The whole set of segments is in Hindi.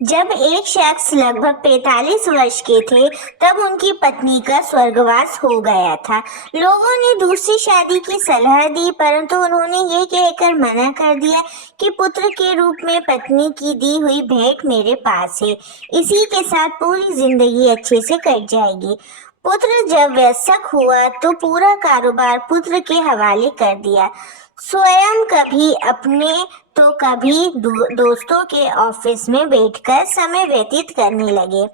जब एक शख्स लगभग 45 वर्ष के थे तब उनकी पत्नी का स्वर्गवास हो गया था। लोगों ने दूसरी शादी की सलाह दी, परंतु उन्होंने ये कहकर मना कर दिया कि पुत्र के रूप में पत्नी की दी हुई भेंट मेरे पास है, इसी के साथ पूरी जिंदगी अच्छे से कट जाएगी। पुत्र जब वयस्क हुआ तो पूरा कारोबार पुत्र के हवाले कर दिया। स्वयं कभी अपने तो कभी दोस्तों के ऑफिस में बैठकर समय व्यतीत करने लगे।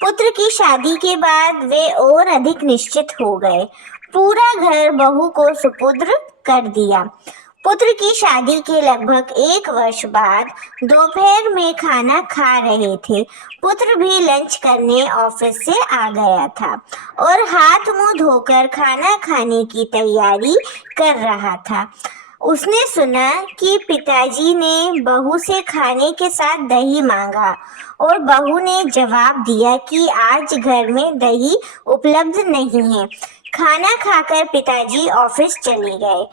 पुत्र की शादी के बाद वे और अधिक निश्चित हो गए। पूरा घर बहू को सुपुत्र कर दिया। पुत्र की शादी के लगभग 1 वर्ष बाद दोपहर में खाना खा रहे थे। पुत्र भी लंच करने ऑफिस से आ गया था और हाथ मुंह धोकर खाना खाने की तैयारी कर रहा था। उसने सुना कि पिताजी ने बहू से खाने के साथ दही मांगा और बहू ने जवाब दिया कि आज घर में दही उपलब्ध नहीं है। खाना खाकर पिताजी ऑफिस चले गए।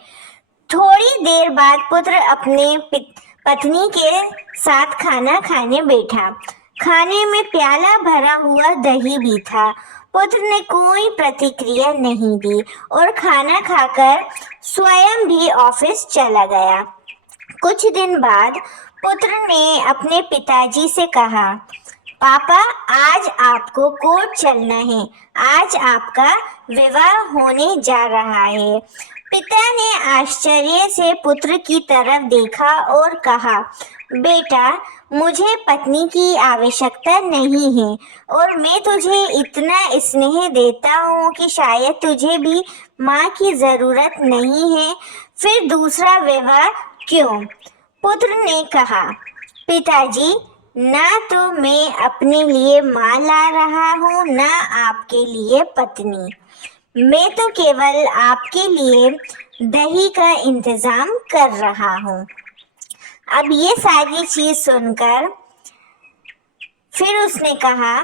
थोड़ी देर बाद पुत्र अपने पत्नी के साथ खाना खाने बैठा। खाने में प्याला भरा हुआ दही भी था। पुत्र ने कोई प्रतिक्रिया नहीं दी और खाना खाकर स्वयं भी ऑफिस चला गया। कुछ दिन बाद पुत्र ने अपने पिताजी से कहा, पापा, आज आपको कोर्ट चलना है। आज आपका विवाह होने जा रहा है। पिता ने आश्चर्य से पुत्र की तरफ देखा और कहा, बेटा, मुझे पत्नी की आवश्यकता नहीं है और मैं तुझे इतना स्नेह देता हूँ कि शायद तुझे भी माँ की जरूरत नहीं है, फिर दूसरा विवाह क्यों? पुत्र ने कहा, पिताजी, ना तो मैं अपने लिए माँ ला रहा हूँ, ना आपके लिए पत्नी। मैं तो केवल आपके लिए दही का इंतजाम कर रहा हूँ। अब ये सारी चीज सुनकर फिर उसने कहा,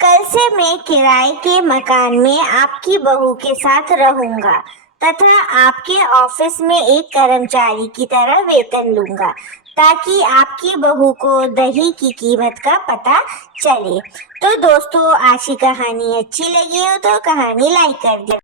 कल से मैं किराए के मकान में आपकी बहू के साथ रहूंगा तथा आपके ऑफिस में एक कर्मचारी की तरह वेतन लूंगा, ताकि आपकी बहू को दही की कीमत का पता चले। तो दोस्तों, आज की कहानी अच्छी लगी हो तो कहानी लाइक कर दे।